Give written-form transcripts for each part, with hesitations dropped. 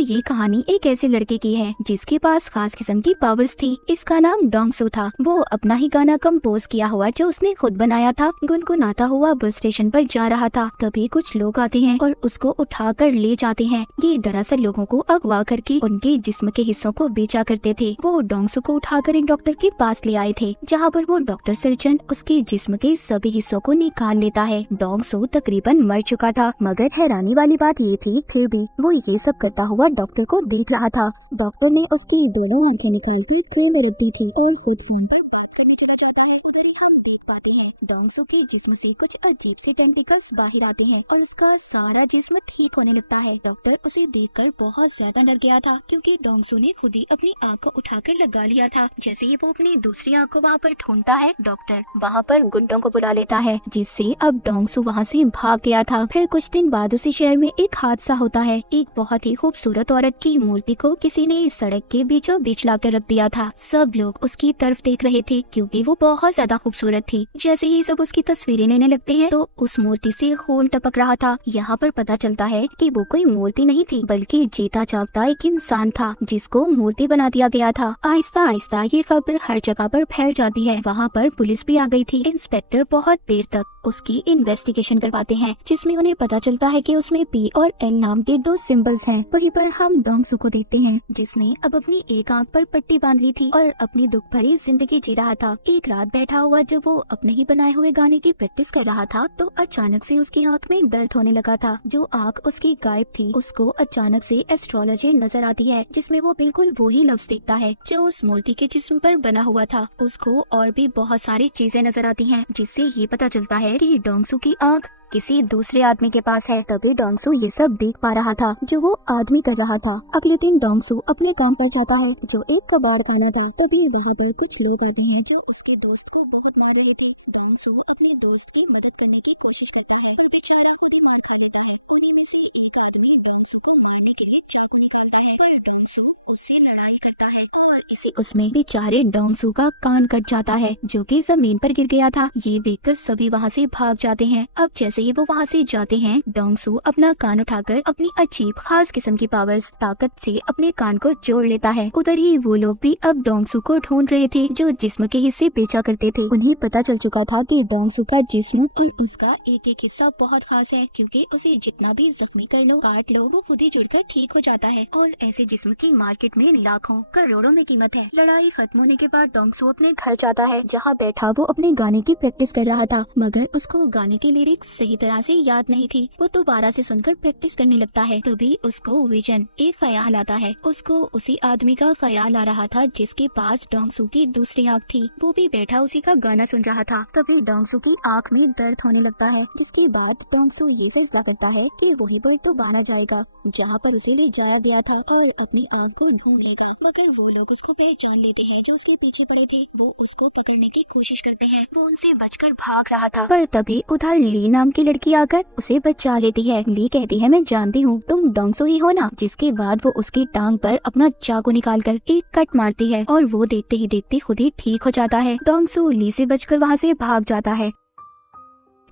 ये कहानी एक ऐसे लड़के की है जिसके पास खास किस्म की पावर्स थी। इसका नाम डोंगसू था। वो अपना ही गाना कंपोज किया हुआ जो उसने खुद बनाया था गुनगुनाता हुआ बस स्टेशन पर जा रहा था। तभी कुछ लोग आते हैं और उसको उठाकर ले जाते हैं। ये दरअसल लोगों को अगवा करके उनके जिस्म के हिस्सों को बेचा करते थे। वो डोंगसू को उठाकर एक डॉक्टर के पास ले आए थे, जहाँ पर वो डॉक्टर सर्जन उसके जिस्म के सभी हिस्सों को निकाल लेता है। डोंगसू तकरीबन मर चुका था, मगर हैरानी वाली बात ये थी फिर भी वो ये सब करता हुआ डॉक्टर को देख रहा था। डॉक्टर ने उसकी दोनों आंखें निकाल कर ट्रे में रख दी थी और खुद फोन पर बात करने चला जाता है। उधर ही हम देख पाते हैं डोंगसू के जिस्म से कुछ अजीब से टेंटिकल्स बाहर आते हैं और उसका सारा जिस्म ठीक होने लगता है। डॉक्टर उसे देखकर बहुत ज्यादा डर गया था, क्योंकि डोंगसू ने खुद ही अपनी आंख को उठाकर लगा लिया था। जैसे ही वो अपनी दूसरी आंख को वहाँ पर ढूंढता है, डॉक्टर वहाँ पर गुंडों को बुला लेता है, जिससे अब डोंगसू वहाँ से भाग गया था। फिर कुछ दिन बाद उसी शहर में एक हादसा होता है। एक बहुत ही खूबसूरत औरत की मूर्ति को किसी ने सड़क के बीचों बीच लाकर रख दिया था। सब लोग उसकी तरफ देख रहे थे क्योंकि वो बहुत ज्यादा खूबसूरत थी। जैसे ही सब उसकी तस्वीरें लेने लगते हैं तो उस मूर्ति से खून टपक रहा था। यहाँ पर पता चलता है कि वो कोई मूर्ति नहीं थी, बल्कि जीता जागता एक इंसान था जिसको मूर्ति बना दिया गया था। आहिस्ता आहिस्ता ये खबर हर जगह पर फैल जाती है। वहाँ पर पुलिस भी आ गई थी। इंस्पेक्टर बहुत देर तक उसकी इन्वेस्टिगेशन करवाते हैं, जिसमें उन्हें पता चलता है कि उसमें P और L नाम के दो सिंबल्स हैं। वहीं पर हम डोंगसू को देखते हैं, जिसने अब अपनी एक आंख पर पट्टी बांध ली थी और अपनी दुख भरी जिंदगी जी रहा था। एक रात बैठा हुआ जब वो अपने ही बनाए हुए गाने की प्रैक्टिस कर रहा था तो अचानक से उसकी आंख में दर्द होने लगा था। जो आंख उसकी गायब थी उसको अचानक से एस्ट्रोलॉजी नजर आती है, जिसमें वो बिल्कुल वही लफ्ज देखता है जो उस मूर्ति के जिस्म पर बना हुआ था। उसको और भी बहुत सारी चीजें नजर आती हैं, जिससे ये पता चलता है कि डोंगसू की आंख किसी दूसरे आदमी के पास है। तभी डोंगसू ये सब देख पा रहा था जो वो आदमी कर रहा था। अगले दिन डोंगसू अपने काम पर जाता है जो एक कबाड़ खाना था। तभी वहाँ पर कुछ लोग आते हैं जो उसके दोस्त को बहुत मार रहे थे। डोंगसू अपने दोस्त की मदद करने की कोशिश करता है और बेचारा खुद ही मार खा देता है। उन्हीं में से एक आदमी डोंगसू को मारने के लिए चाकू निकालता है और डोंगसू उससे लड़ाई करता है और इसी उसमें बेचारे डोंगसू का कान कट जाता है, जो कि जमीन पर गिर गया था। ये देखकर सभी वहाँ से भाग जाते हैं। अब जैसे ही वो वहाँ से जाते हैं, डोंगसू अपना कान उठाकर अपनी अजीब खास किस्म की पावर्स ताकत से अपने कान को जोड़ लेता है। उधर ही वो लोग भी अब डोंगसू को ढूंढ रहे थे जो जिस्म के हिस्से बेचा करते थे। उन्हें पता चल चुका था कि डोंगसू का जिस्म और उसका एक एक हिस्सा बहुत खास है, क्योंकि उसे जितना भी जख्मी कर लो काट लो वो खुद ही जुड़कर ठीक हो जाता है। और ऐसे जिस्म की मार्केट में लाखों करोड़ों में कीमत है। लड़ाई खत्म होने के बाद डोंगसू अपने घर जाता है, जहाँ बैठा वो अपने गाने की प्रैक्टिस कर रहा था, मगर उसको गाने की लिरिक्स सही तरह से याद नहीं थी। वो दोबारा से सुनकर प्रैक्टिस करने लगता है। तभी उसको विजन एक ख्याल आता है। उसको उसी आदमी का ख्याल आ रहा था जिसके पास डोंगसू की दूसरी आंख थी। वो भी बैठा उसी का गाना सुन रहा था। तभी डोंगसू की आंख में दर्द होने लगता है, जिसके बाद डोंगसू ये फैसला करता है कि वहीं पर दोबारा जाएगा जहाँ पर उसे ले जाया गया था और अपनी आंख को ढूंढ लेगा। मगर वो लोग उसको पहचान लेते हैं जो उसके पीछे पड़े थे। वो उसको पकड़ने की कोशिश करते हैं। वो उनसे बचकर भाग रहा था, पर तभी उधर ली नाम की लड़की आकर उसे बचा लेती है। ली कहती है, मैं जानती हूँ तुम डोंगसू ही हो ना। जिसके बाद वो उसकी टांग पर अपना चाकू निकालकर एक कट मारती है और वो देखते ही देखते खुद ही ठीक हो जाता है। डोंगसू ली से बचकर वहाँ से भाग जाता है।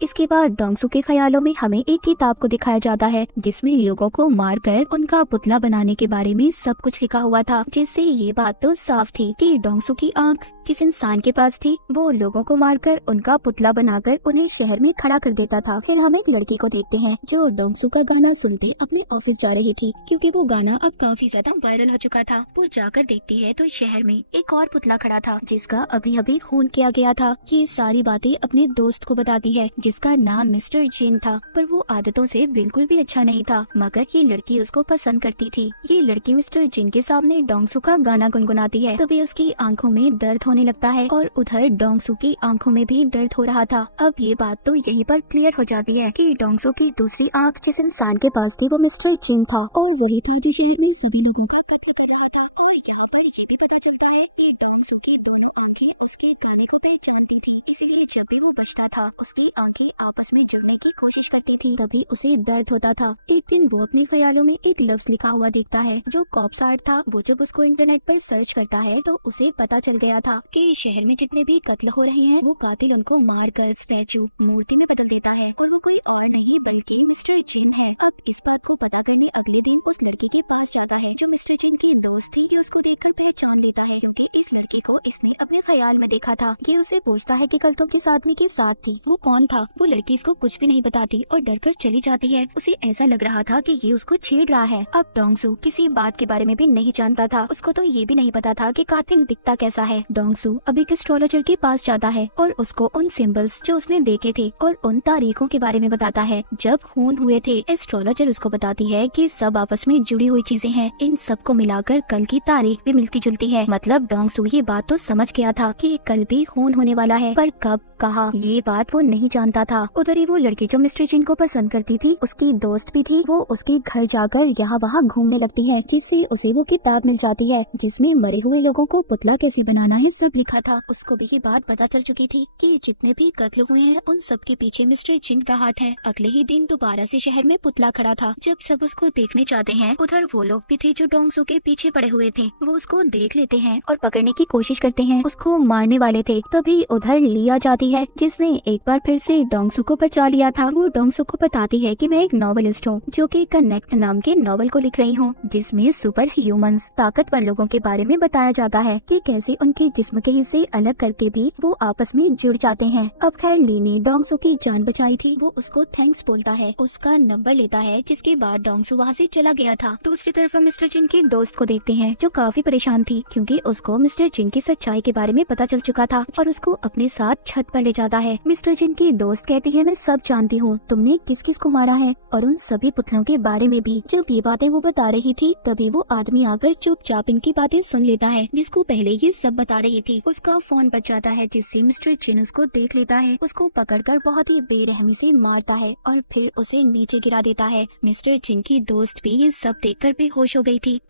इसके बाद डोंगसू के ख्यालों में हमें एक किताब को दिखाया जाता है, जिसमें लोगों को मारकर उनका पुतला बनाने के बारे में सब कुछ लिखा हुआ था, जिससे ये बात तो साफ थी कि डोंगसू की आंख जिस इंसान के पास थी वो लोगों को मारकर उनका पुतला बनाकर उन्हें शहर में खड़ा कर देता था। फिर हम एक लड़की को देखते हैं जो डोंगसू का गाना सुनते अपने ऑफिस जा रही थी, क्योंकि वो गाना अब काफी ज्यादा वायरल हो चुका था। वो जाकर देखती है तो शहर में एक और पुतला खड़ा था जिसका अभी अभी खून किया गया था। ये सारी बातें अपने दोस्त को बताती है, जिसका नाम मिस्टर जिन था, पर वो आदतों से बिल्कुल भी अच्छा नहीं था, मगर ये लड़की उसको पसंद करती थी। ये लड़की मिस्टर जिन के सामने डोंगसू का गाना गुनगुनाती है। तभी उसकी आंखों में दर्द होने लगता है और उधर डोंगसू की आंखों में भी दर्द हो रहा था। अब ये बात तो यहीं पर क्लियर हो जाती है कि डोंगसू की दूसरी आंख जिस इंसान के पास थी वो मिस्टर जिन था और वही था जो शहर में सभी लोगों का कत्ल कर रहा था। और यहाँ पर ये भी पता चलता है कि डोंगसू की दोनों आंखें उसके गाने को पहचानती थी, इसलिए जब भी वो बचता था उसकी आंखें आपस में जुड़ने की कोशिश करती थी। तभी उसे दर्द होता था। एक दिन वो अपने ख्यालों में एक लफ्ज लिखा हुआ देखता है जो कॉप्स आर्ट था। वो जब उसको इंटरनेट पर सर्च करता है तो उसे पता चल गया था कि शहर में जितने भी कत्ल हो रहे हैं वो कातिल उनको मारकर स्टैचू मूर्ति में बदल देता है और वो कोई और नहीं बल्कि मिस्टर जिन है। अब इस बात को पता करने अगले दिन उस लड़की के पास जाता है मिस्टर जिन की दोस्त थी कि उसको देखकर पहचान लेता है क्योंकि इस लड़की को इसने अपने ख्याल में देखा था। कि उसे पूछता है कि कल तुम किस आदमी के साथ थी, वो कौन था। वो लड़की इसको कुछ भी नहीं बताती और डर कर चली जाती है। उसे ऐसा लग रहा था कि ये उसको छेड़ रहा है। अब डोंगसू किसी बात के बारे में भी नहीं जानता था। उसको तो ये भी नहीं पता था कि कातिल दिखता कैसा है। डोंगसू अब एक एस्ट्रोलॉजर के पास जाता है और उसको उन सिंबल्स जो उसने देखे थे और उन तारीखों के बारे में बताता है जब खून हुए थे। एस्ट्रोलॉजर उसको बताती है कि सब आपस में जुड़ी हुई चीजें हैं, इन सब को मिलाकर कल की तारीख भी मिलती जुलती है। मतलब डोंगसू ये बात तो समझ गया था कि कल भी खून होने वाला है, पर कब कहा ये बात वो नहीं जानता था। उधर ही वो लड़की जो मिस्टर जिन को पसंद करती थी उसकी दोस्त भी थी। वो उसके घर जाकर यहाँ वहाँ घूमने लगती है, जिससे उसे वो किताब मिल जाती है जिसमें मरे हुए लोगों को पुतला कैसे बनाना है सब लिखा था। उसको भी ये बात पता चल चुकी थी कि जितने भी कत्ल हुए हैं उन सब के पीछे मिस्टर जिन का हाथ है। अगले ही दिन दोबारा से शहर में पुतला खड़ा था। जब सब उसको देखने जाते हैं उधर वो लोग भी थे जो डोंगसू के पीछे पड़े हुए थे। वो उसको देख लेते हैं और पकड़ने की कोशिश करते हैं, उसको मारने वाले थे। तभी उधर लिया जाती है जिसने एक बार फिर से डोंगसू को बचा लिया था। वो डोंगसू को बताती है कि मैं एक नॉवेलिस्ट हूँ जो कि कनेक्ट नाम के नॉवल को लिख रही हूँ जिसमें सुपर ह्यूमंस ताकतवर लोगों के बारे में बताया जाता है कि कैसे उनके जिस्म के हिस्से अलग करके भी वो आपस में जुड़ जाते हैं। अब खैर ली ने डोंगसू की जान बचाई थी। वो उसको थैंक्स बोलता है, उसका नंबर लेता है, जिसके बाद डोंगसू वहाँ से चला गया था। दूसरी तरफ हम मिस्टर जिन की दोस्त को देखते हैं जो काफी परेशान थी क्योंकि उसको मिस्टर जिन की सच्चाई के बारे में पता चल चुका था और उसको अपने साथ छत पर ले जाता है। मिस्टर जिन की दोस्त कहती है मैं सब जानती हूँ, तुमने किस किस को मारा है और उन सभी पुतलों के बारे में भी। जब ये बातें वो बता रही थी तभी वो आदमी आकर चुपचाप इनकी बातें सुन लेता है जिसको पहले ये सब बता रही थी। उसका फोन बच जाता है जिससे मिस्टर जिन उसको देख लेता है। उसको पकड़कर बहुत ही बेरहमी से मारता है और फिर उसे नीचे गिरा देता है। मिस्टर जिन की दोस्त भी ये सब देखकर बेहोश हो गई थी।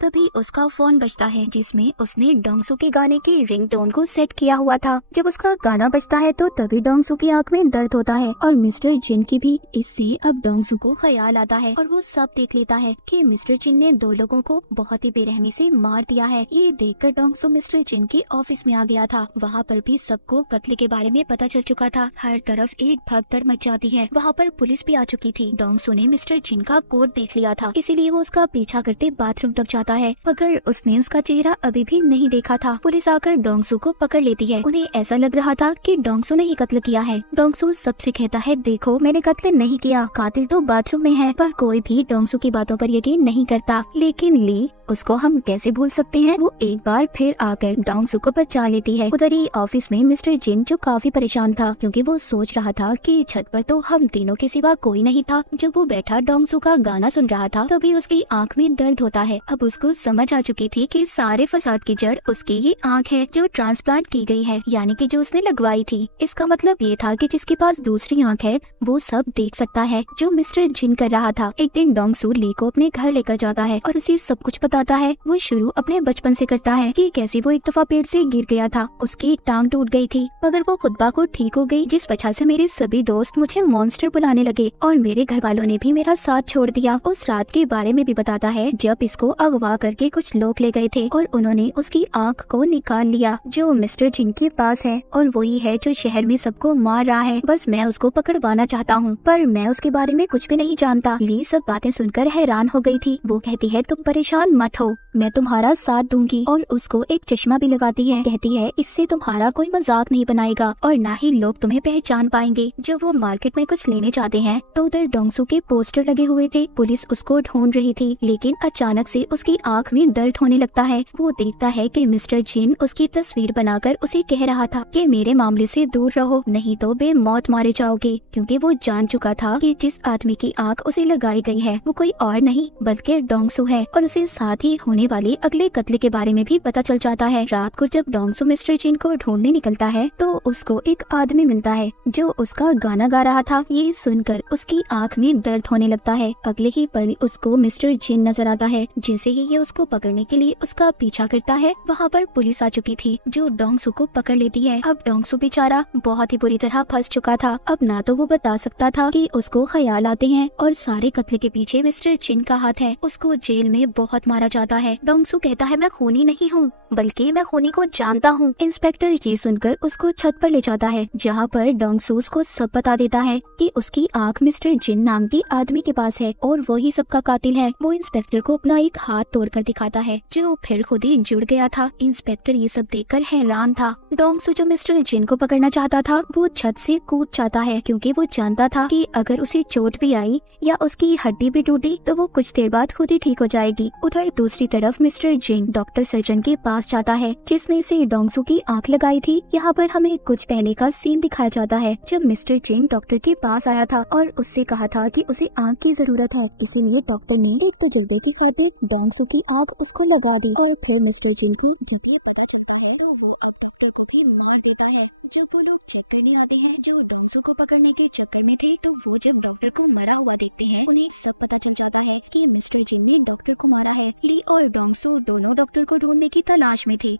तभी उसका फोन बजता है जिसमें उसने डोंगसू के गाने की रिंगटोन को सेट किया हुआ था। जब उसका गाना बजता है तो तभी डोंगसू की आंख में दर्द होता है और मिस्टर जिन की भी। इससे अब डोंगसू को ख्याल आता है और वो सब देख लेता है कि मिस्टर जिन ने दो लोगों को बहुत ही बेरहमी से मार दिया है। ये देखकर डोंगसू मिस्टर जिन के ऑफिस में आ गया था। वहाँ पर भी सबको कत्ल के बारे में पता चल चुका था। हर तरफ एक भगदड़ मच जाती है। वहाँ पर पुलिस भी आ चुकी थी। डोंगसू ने मिस्टर जिन का कोट देख लिया था, इसीलिए वो उसका पीछा करते बाथरूम तक जाता है, मगर उसने उसका चेहरा अभी भी नहीं देखा था। पुलिस आकर डोंगसू को पकड़ लेती है। उन्हें ऐसा लग रहा था कि डोंगसू ने ही कत्ल किया है। डोंगसू सबसे कहता है देखो मैंने कत्ल नहीं किया, कातिल तो बाथरूम में है। पर कोई भी डोंगसू की बातों पर यकीन नहीं करता। लेकिन ली उसको हम कैसे भूल सकते हैं। वो एक बार फिर आकर डोंगसू को बचा लेती है। उधर ही ऑफिस में मिस्टर जिन जो काफी परेशान था क्योंकि वो सोच रहा था कि छत पर तो हम तीनों के सिवा कोई नहीं था। जब वो बैठा डोंगसू का गाना सुन रहा था तभी उसकी आंख में दर्द होता है। अब उसको समझ आ चुकी थी कि सारे फसाद की जड़ उसकी ये आंख है जो ट्रांसप्लांट की गई है, यानी कि जो उसने लगवाई थी। इसका मतलब ये था कि जिसके पास दूसरी आंख है वो सब देख सकता है जो मिस्टर जिन कर रहा था। एक दिन डोंगसू ली को अपने घर लेकर जाता है और उसे सब कुछ बताता है। वो शुरू अपने बचपन से करता है कि कैसे वो एक दफा पेड़ से गिर गया था, उसकी टांग टूट गई थी मगर वो खुद ब खुद ठीक हो गई, जिस वजह से मेरे सभी दोस्त मुझे मॉन्स्टर बुलाने लगे और मेरे घर वालों ने भी मेरा साथ छोड़ दिया। उस रात के बारे में भी बताता है जब इसको अगवा करके कुछ लोग ले गए थे और उन्होंने उसकी आंख को निकाल लिया जो मिस्टर जिन के पास है और वही है जो शहर में सबको मार रहा है। बस मैं उसको पकड़वाना चाहता हूँ पर मैं उसके बारे में कुछ भी नहीं जानता। ली सब बातें सुनकर हैरान हो गई थी। वो कहती है तुम परेशान मत हो, मैं तुम्हारा साथ दूंगी और उसको एक चश्मा भी लगाती है। कहती है इससे तुम्हारा कोई मजाक नहीं बनाएगा और ना ही लोग तुम्हें पहचान पाएंगे। जब वो मार्केट में कुछ लेने जाते हैं तो उधर डोंगसू के पोस्टर लगे हुए थे। पुलिस उसको ढूंढ रही थी लेकिन अचानक से उसकी आंख में दर्द होने लगता है। वो देखता है कि मिस्टर जिन उसकी तस्वीर बनाकर उसे कह रहा था कि मेरे मामले से दूर रहो नहीं तो बेमौत मारे जाओगे, क्योंकि वो जान चुका था कि जिस आदमी की आंख उसे लगाई गई है वो कोई और नहीं बल्कि डोंगसू है और उसे साथ ही होने वाले अगले कत्ल के बारे में भी पता चल जाता है। रात को जब डोंगसू मिस्टर जिन को ढूंढने निकलता है तो उसको एक आदमी मिलता है जो उसका गाना गा रहा था। ये सुनकर उसकी आंख में दर्द होने लगता है। अगले ही पल उसको मिस्टर जिन नजर आता है। जैसे ही ये उसको पकड़ने के लिए उसका पीछा करता है वहाँ पर पुलिस आ चुकी थी जो डोंगसू को पकड़ लेती है। अब डोंगसू बेचारा बहुत ही बुरी तरह फंस चुका था। अब ना तो वो बता सकता था कि उसको ख्याल आते हैं और सारे कत्ल के पीछे मिस्टर जिन का हाथ है। उसको जेल में बहुत मारा जाता है। डोंगसू कहता है मैं खूनी नहीं हूँ, बल्कि मैं खूनी को जानता हूँ। इंस्पेक्टर ये सुनकर उसको छत पर ले जाता है, जहाँ पर डोंग सू उसको सब बता देता है कि उसकी आंख मिस्टर जिन नाम के आदमी के पास है और वही सबका कातिल है। वो इंस्पेक्टर को अपना एक हाथ तोड़कर दिखाता है, जो फिर खुद ही जुड़ गया था। इंस्पेक्टर ये सब देखकर हैरान था। डोंग सू जो मिस्टर जिन को पकड़ना चाहता था, वो छत से कूद जाता है, क्योंकि वो जानता था कि अगर उसे चोट भी आई या उसकी हड्डी भी टूटी तो वो कुछ देर बाद खुद ही ठीक हो जाएगी। उधर दूसरी तरफ मिस्टर जिन डॉक्टर सर्जन के पास जाता है, जिसने इसे डोंग सू की आंख लगाई थी। यहाँ पर हमें कुछ पहले का सीन दिखाया जाता है, जब मिस्टर जिन डॉक्टर के पास आया था और उससे कहा था कि उसे आंख की जरूरत है, इसीलिए डॉक्टर ने एक तजुर्बे की खातिर डोंग सू की आंख उसको लगा दी। और फिर मिस्टर जिन को जब ये पता चलता है तो वो अब डॉक्टर को भी मार देता है। जब वो लोग चेक करने आते हैं जो डोंग सू को पकड़ने के चक्कर में थे, तो वो जब डॉक्टर को मरा हुआ देखते हैं, उन्हें सब पता चल जाता है कि मिस्टर जिन ने डॉक्टर को मारा है। ली और डोंग सू दोनों डॉक्टर को ढूंढने की तलाश में थे।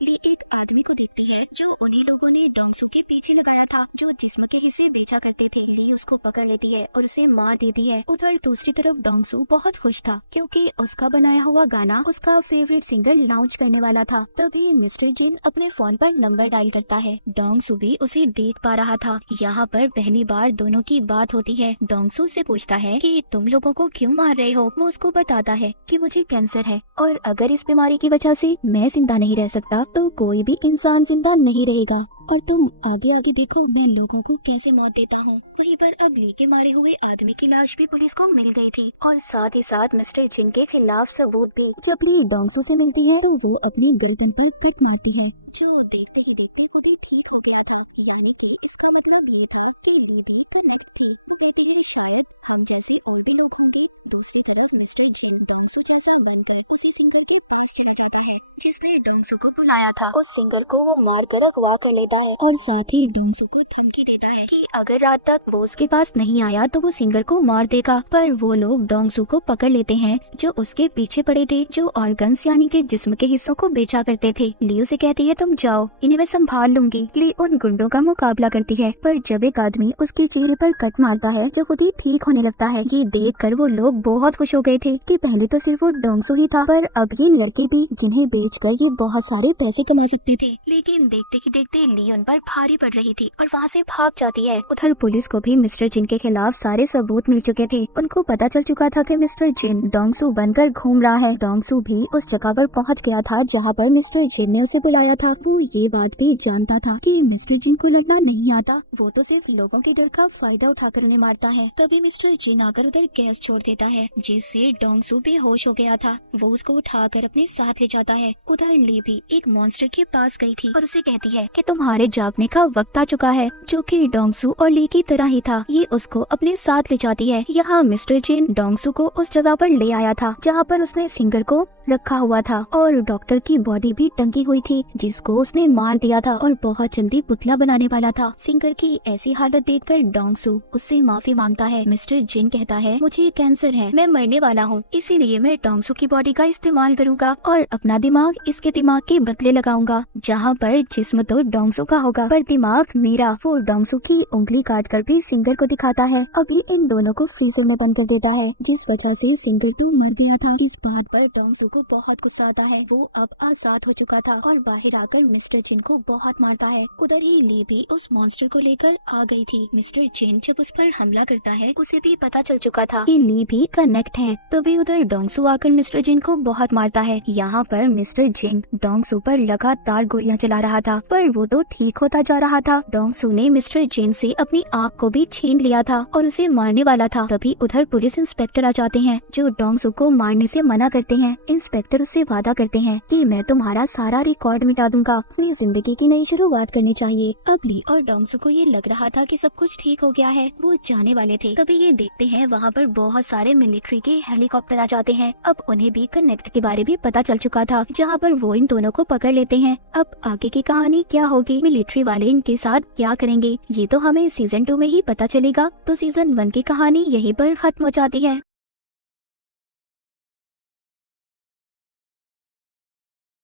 ली एक आदमी को देखती है जो उन्हीं लोगों ने डोंग सू के पीछे लगाया था, जो जिस्म के हिस्से बेचा करते थे। ली उसको पकड़ लेती है और उसे मार देती है। उधर दूसरी तरफ डोंग सू बहुत खुश था, क्योंकि उसका बनाया हुआ गाना उसका फेवरेट सिंगर लॉन्च करने वाला था। तभी मिस्टर जिन अपने फोन पर नंबर डायल करता है। डोंग सू भी उसे देख पा रहा था। यहाँ पर पहली बार दोनों की बात होती है। डोंग सू से पूछता है कि तुम लोगों को क्यों मार रहे हो। वो उसको बताता है कि मुझे कैंसर है और अगर इस बीमारी की वजह से मैं जिंदा नहीं रह सकता तो कोई भी इंसान जिंदा नहीं रहेगा। और तुम आगे आगे देखो मैं लोगों को कैसे मौत देता हूँ। वहीं पर अब ली के मारे हुए आदमी की लाश भी पुलिस को मिल गई थी और साथ ही साथ मिस्टर जिन के खिलाफ सबूत भी। जब ली डोंग सू से मिलती है तो वो अपनी गर्दन पर किक मारती है, जो देखते ही देखते खुद ही ठीक हो गया था। यानी कि इसका मतलब ये था कि ली भी कनेक्ट थे। वो कहती है शायद हम जैसे और भी लोग होंगे। दूसरी तरफ मिस्टर जिन डोंग सू जैसा बनकर उसी सिंगर के पास चला जाता है जिसने डोंग सू को बुलाया था। उस सिंगर को वो मार कर अगवा कर लेता है और साथ ही डोंग सू को धमकी देता है कि अगर रात तक वो उसके पास नहीं आया तो वो सिंगर को मार देगा। पर वो लोग डोंग सू को पकड़ लेते हैं, जो उसके पीछे पड़े थे, जो ऑर्गन्स यानी कि जिस्म के हिस्सों को बेचा करते थे। ली उसे कहती है तुम जाओ, इन्हें मैं संभाल लूंगी। ली उन गुंडों का मुकाबला करती है, पर जब एक आदमी उसके चेहरे पर कट मारता है जो खुद ही ठीक होने लगता है। ये देखकर वो लोग बहुत खुश हो गए थे कि पहले तो सिर्फ वो डोंग सू ही था, पर अब ये लड़के भी, जिन्हें बेचकर ये बहुत सारे पैसे कमा सकते थे। लेकिन देखते ही देखते ली उन पर भारी पड़ रही थी और वहाँ से भाग जाती है। उधर पुलिस को भी मिस्टर जिन के खिलाफ सारे सबूत मिल चुके थे। उनको पता चल चुका था कि मिस्टर जिन डोंग सू बनकर घूम रहा है। डोंग सू भी उस जगह पर पहुँच गया था जहाँ पर मिस्टर जिन ने उसे बुलाया था। वो ये बात भी जानता था कि मिस्टर जिन को लड़ना नहीं आता, वो तो सिर्फ लोगों के डर का फायदा उठाकर उन्हें मारता है। तभी मिस्टर जिन आकर उधर गैस छोड़ देता है, जिससे डोंग सू बेहोश हो गया था। वो उसको उठाकर अपने साथ ले जाता है। उधर ली भी एक मॉन्स्टर के पास गई थी और उसे कहती है कि तुम्हारे जागने का वक्त आ चुका है, जो कि डोंग सू और ली की तरह ही था। ये उसको अपने साथ ले जाती है। यहाँ मिस्टर जिन डोंग सू को उस जगह पर ले आया था जहाँ पर उसने सिंगर को रखा हुआ था और डॉक्टर की बॉडी भी टंगी हुई थी, जिसको उसने मार दिया था और बहुत जल्दी पुतला बनाने वाला था। सिंगर की ऐसी हालत देखकर डोंग सू उससे माफी मांगता है। मिस्टर जिन कहता है मुझे कैंसर है, मैं मरने वाला हूँ, इसीलिए मैं डोंग सू की बॉडी का इस्तेमाल करूँगा और अपना दिमाग इसके दिमाग के बदले लगाऊंगा। जहाँ पर जिस्म तो डोंग सू का होगा पर दिमाग मेरा। वो डोंग सू की उंगली काट कर भी सिंगर को दिखाता है। अभी इन दोनों को फ्रीजर में बंद कर देता है, जिस वजह से सिंगर तो मर गया था। इस बात पर डोंग सू को बहुत गुस्सा आता है। वो अब आजाद हो चुका था और बाहर आकर मिस्टर जिन को बहुत मारता है। उधर ही ली भी उस मॉन्स्टर को लेकर आ गई थी। मिस्टर जिन जब उस पर हमला करता है, उसे भी पता चल चुका था कि ली भी कनेक्ट है। तभी उधर डोंग सू आकर मिस्टर जिन को बहुत मारता है। यहाँ पर मिस्टर जिन डोंग सू पर लगातार गोलियां चला रहा था, पर वो तो ठीक होता जा रहा था। डोंग सू ने मिस्टर जिन से अपनी आँख को भी छीन लिया था और उसे मारने वाला था। तभी उधर पुलिस इंस्पेक्टर आ जाते हैं, जो डोंग सू को मारने से मना करते हैं। इंस्पेक्टर उससे वादा करते हैं कि मैं तुम्हारा सारा रिकॉर्ड मिटा दूंगा, अपनी जिंदगी की नई शुरुआत करनी चाहिए। अब ली और डोंग सू को ये लग रहा था कि सब कुछ ठीक हो गया है, वो जाने वाले थे। तभी ये देखते हैं वहाँ पर बहुत सारे मिलिट्री के हेलीकॉप्टर आ जाते हैं। अब उन्हें भी कनेक्ट के बारे में पता चल चुका था, जहाँ पर वो इन दोनों को पकड़ लेते हैं। अब आगे की कहानी क्या होगी, मिलिट्री वाले इनके साथ क्या करेंगे, ये तो हमें सीजन 2 में ही पता चलेगा। तो सीजन 1 की कहानी यहीं पर खत्म हो जाती है।